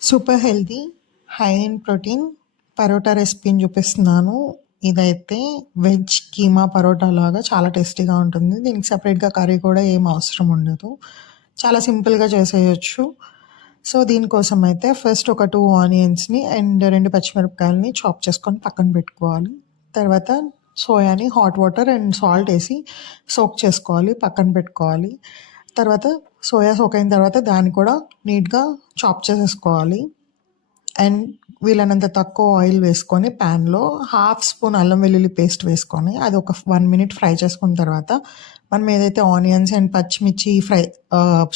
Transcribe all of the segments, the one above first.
Super healthy, high in protein parotta రెసిపీని చూపిస్తున్నాను. ఇదైతే వెజ్ కీమా పరోటా లాగా చాలా టేస్టీగా ఉంటుంది. దీనికి సెపరేట్‌గా కర్రీ కూడా ఏం అవసరం ఉండదు. చాలా సింపుల్‌గా చేసేయొచ్చు. సో, దీనికోసం అయితే ఫస్ట్ ఒక 2 ఆనియన్స్‌ని అండ్ 2 పచ్చిమిరపకాయలని చాప్ చేసుకొని పక్కన పెట్టుకోవాలి. తర్వాత సోయాని హాట్ వాటర్ అండ్ సాల్ట్ ఏసి సోక్ చేసుకోవాలి. పక్కన పెట్టుకోవాలి. తర్వాత సోయా సోక్ అయిన తర్వాత దాన్ని కూడా నీట్‌గా చాప్ చేసేసుకోవాలి. అండ్ వీలైనంత తక్కువ ఆయిల్ వేసుకొని ప్యాన్‌లో హాఫ్ స్పూన్ అల్లం వెల్లుల్లి పేస్ట్ వేసుకొని అది ఒక 1 మినిట్ ఫ్రై చేసుకున్న తర్వాత మనం ఏదైతే ఆనియన్స్ అండ్ పచ్చిమిర్చి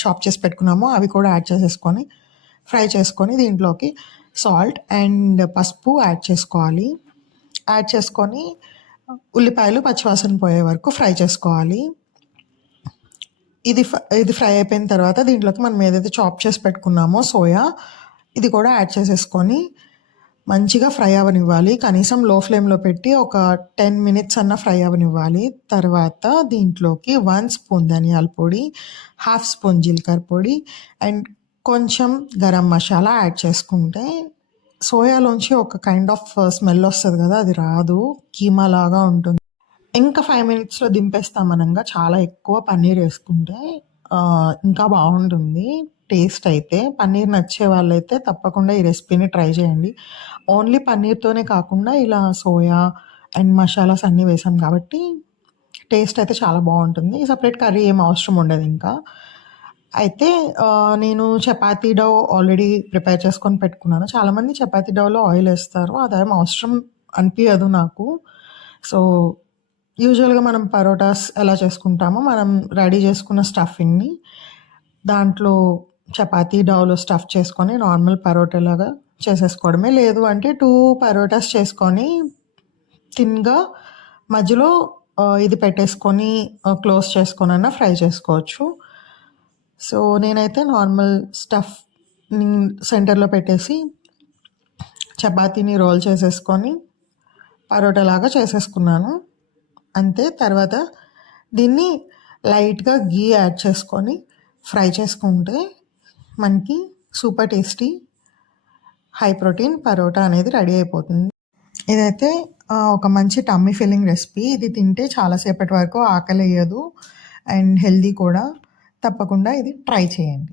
చాప్ చేసి పెట్టుకున్నామో అవి కూడా యాడ్ చేసేసుకొని ఫ్రై చేసుకొని దీంట్లోకి సాల్ట్ అండ్ పసుపు యాడ్ చేసుకోవాలి. యాడ్ చేసుకొని ఉల్లిపాయలు పచ్చివాసన పోయే వరకు ఫ్రై చేసుకోవాలి. ఇది ఫ్రై అయిపోయిన తర్వాత దీంట్లోకి మనం ఏదైతే చాప్ చేసి పెట్టుకున్నామో సోయా ఇది కూడా యాడ్ చేసేసుకొని మంచిగా ఫ్రై అవ్వనివ్వాలి. కనీసం లో ఫ్లేమ్‌లో పెట్టి ఒక 10 మినిట్స్ అన్నా ఫ్రై అవ్వనివ్వాలి. తర్వాత దీంట్లోకి 1 స్పూన్ ధనియాల పొడి, హాఫ్ స్పూన్ జీలకర్ర పొడి అండ్ కొంచెం గరం మసాలా యాడ్ చేసుకుంటే సోయాలోంచి ఒక కైండ్ ఆఫ్ స్మెల్ వస్తది కదా! అది రాదు. కీమా లాగా ఉంటుంది. ఇంకా 5 మినిట్స్‌లో దింపేస్తాం అనంగా చాలా ఎక్కువ పన్నీర్ వేసుకుంటే ఇంకా బాగుంటుంది టేస్ట్ అయితే. పన్నీర్ నచ్చే వాళ్ళైతే తప్పకుండా ఈ రెసిపీని ట్రై చేయండి. ఓన్లీ పన్నీర్‌తోనే కాకుండా ఇలా సోయా అండ్ మసాలాస్ అన్నీ వేసాం కాబట్టి టేస్ట్ అయితే చాలా బాగుంటుంది. సెపరేట్ కర్రీ ఏం అవసరం ఉండదు ఇంకా. అయితే నేను చపాతీ డౌ ఆల్రెడీ ప్రిపేర్ చేసుకొని పెట్టుకున్నాను. చాలామంది చపాతీ డౌలో ఆయిల్ వేస్తారు. అదేం అవసరం అనిపియదు నాకు. సో, యూజువల్‌గా మనం పరోటాస్ ఎలా చేసుకుంటామో మనం రెడీ చేసుకున్న స్టఫింగ్‌ని దాంట్లో చపాతీ డౌలో స్టఫ్ చేసుకొని నార్మల్ పరోటాలాగా చేసేసుకోవడమే. లేదు అంటే 2 పరోటాస్ చేసుకొని థిన్‌గా మధ్యలో ఇది పెట్టేసుకొని క్లోజ్ చేసుకొనన్నా ఫ్రై చేసుకోవచ్చు. సో, నేనైతే నార్మల్ స్టఫ్‌ని సెంటర్‌లో పెట్టేసి చపాతీని రోల్ చేసేసుకొని పరోటాలాగా చేసేసుకున్నాను. అంతే. తర్వాత దీన్ని లైట్‌గా ఘీ యాడ్ చేసుకొని ఫ్రై చేసుకుంటే మనకి super tasty high protein parotta అనేది రెడీ అయిపోతుంది. ఇదైతే ఒక మంచి టమ్మీ ఫిల్లింగ్ రెసిపీ. ఇది తింటే చాలా సేపటి వరకు ఆకలేయదు అండ్ హెల్తీ కూడా. తప్పకుండా ఇది ట్రై చేయండి.